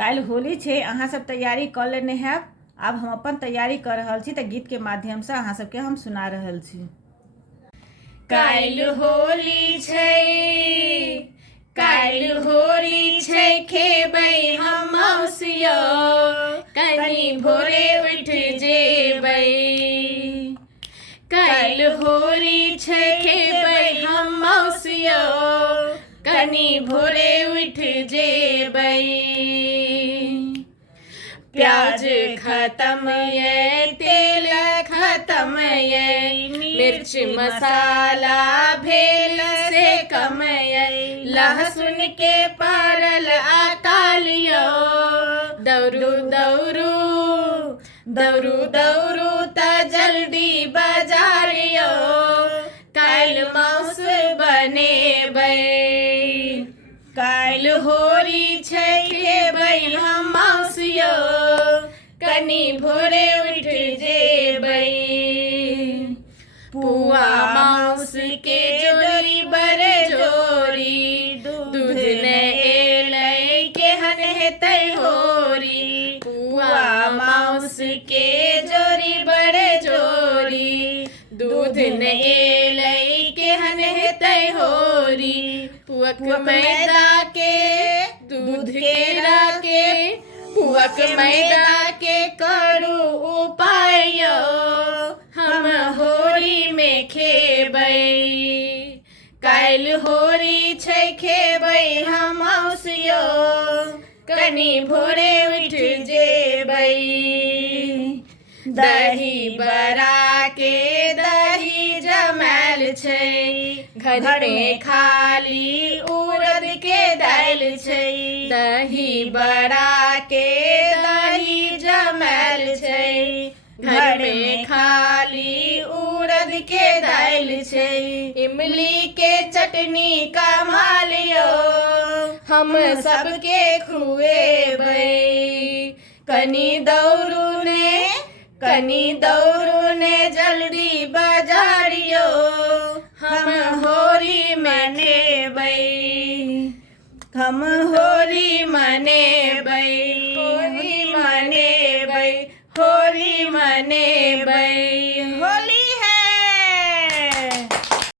काल्हि होली छै, अहाँ सब तैयारी कर लेने हैब। अब हम अपन तैयारी कर रहल छी, तऽ गीत के माध्यम से अहाँ सबके हम सुना रहल छी। काल्हि होली छै, काल्हि होली छै, खेबै हम मौसियो, कनी भोरे उठ जेबै। काल्हि होली छै, खेबै हम मौसियो, कनी भोरे उठ जेबै। प्याज खत्म ये, तेल खत्म ये, मिर्च मसाला भेल से कम ये, लहसुन के पड़ल अकाल यो। दौड़ू दौड़ू दौड़ू दौड़ू त जल्दी बाजार यो, काल्हि माउस बनेबै। काल्हि होली छै, खेबै हम मौसियो, कनी भोरे उठ जेबै। पुआ माउस के जोरी बड़ जोरी, दूध ने एलै केहन हेतै होरी। पुआ माउस के जोरी बड़ जोरी, दूध ने एलै केहन हेतै होरी। पुअक मैदा के दूध केरा के, पुअक मैदा के करू उपाय यो, हम होली में खेबै। काल्हि होली छै, खेबै हम मौसियो, कनी भोरे उठ जेबै। दही बड़ा के दही जमाल छै, घर में खाली उड़द के दाल छै। दही बड़ा के दही जमाल छै, घर में खाली उड़द के दाल छै। इमली के चटनी कमाल यो, हम सबके खुएबै। कनी दौड़ू ने जल्दी बाजारियो, हम होली मनेबै। हम होली मनेबै, होली मनेबै, होली मनेबै।